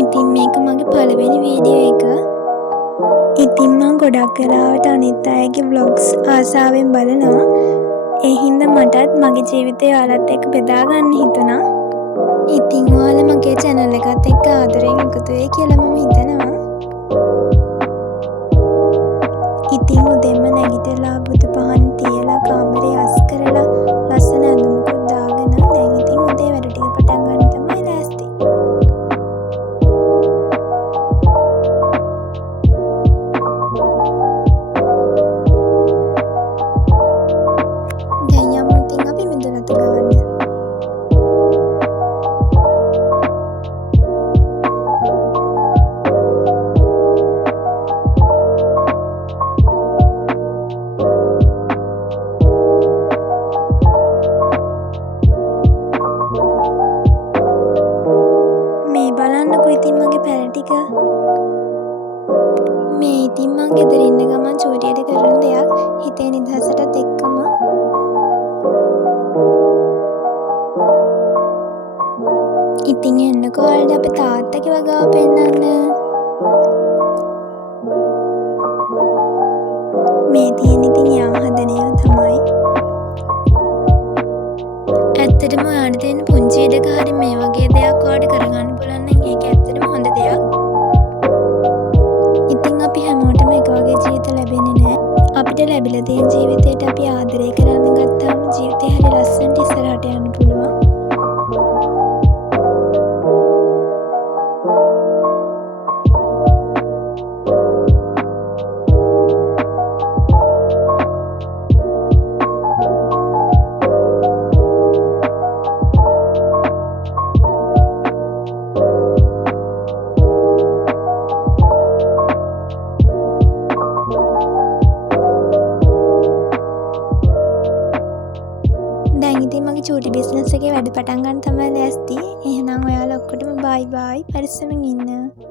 ඉතින් මේක මගේ පළවෙනි වීඩියෝ එක. ඉතින් මම ගොඩක් වෙලාවට අනිත් අයගේ vlogs ආසාවෙන් බලනවා. ඒ හින්දා මටත් මගේ ජීවිතය ඔයාලත් එක්ක බෙදා ගන්න හිතුණා. ඉතින් ඔයාලා මගේ channel එකත් එක්ක ආදරෙන් එකතු වෙයි කියලා මම හිතනවා. ඉතින් උදෙන්ම නැගිටලා බුදු පහන් තියලා කාමරේ අස් කරලා ලස්සන ඇඳුමකුත් දාගෙන දැන් ඉතින් උදේ වැඩ ටික පටන් ගන්න තමයි ලෑස්ති. දැන් යමු ඉතින් අපි මිදුලට ගන්න. මේ බලන්නකෝ ඉතින් මගේ පැල ටික. මේ ඉතින් මං ගෙදර ඉන්න ගමන් චූටියට කරන දෙයක් හිතේ නිදහසටත් එක්කම. ඉතින් එන්නකෝ ඔයාලට අපේ තාත්තගේ වගාව පෙන්නන්න. මේ තියෙන ඉතින් යා හදන ඒවා තමයි. ඇත්තටම ඔයාලට තියෙන පුංචි ඉඩක හරි මේ වගේ දෙයක් ඔයාලට කරගන්න පුළුවන් නම් ඒක ඇත්තටම හොඳ දෙයක්. ඉතින් අපි හැමෝටම එක වගේ ජීවිත ලැබෙන්නේ නැහැ. අපිට ලැබිලා තියෙන ජීවිතේට අපි ආදරය කරන්න ගත්තාම ජීවිතේ හරි ලස්සනට ඉස්සරහට යන්න පුළුවන්. දැන් ඉතින් මගේ චූටි බිස්නස් එකේ වැඩ පටන් ගන්න තමයි ලෑස්ති. එහෙනම් ඔයාලා ඔක්කොටම බයි බයි පරිස්සමෙන් ඉන්න.